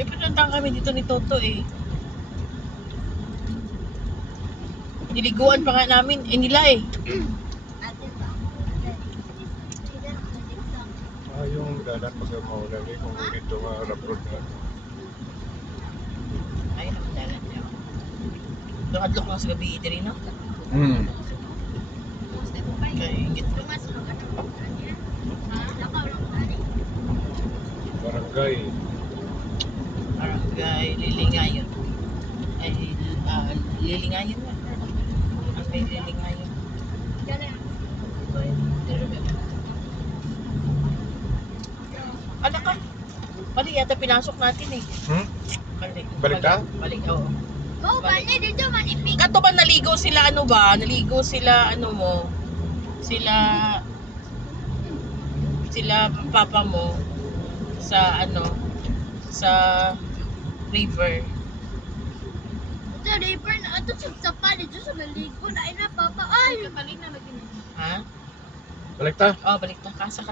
Eh, pinuntahan kami dito ni Toto eh. Niliguan pa nga namin. Eh, nila eh. Yung dalan pag maulan eh, kung dito nga rabrod na. Ay, nakadalan niya. Nakadlok lang sa gabi ito rin, no? Kaya ingit ko. Barangay. Barangay Lilingayon. Ay, Lilingayon na. Barangay Lilingayon. Ano ka? Mali yata pinasok natin eh. Mali. Balik ka? Balik, oo. Oh, balik dito manipig. Kato ba naligo sila ano ba? Naligo sila ano mo? Sila papa mo sa ano? Sa river. Ito, river na ito sa pali dito sa naligo na ina papa. Ay, kanina lagi na. Ha? Balik ta? Oh, balik na. Kasa ka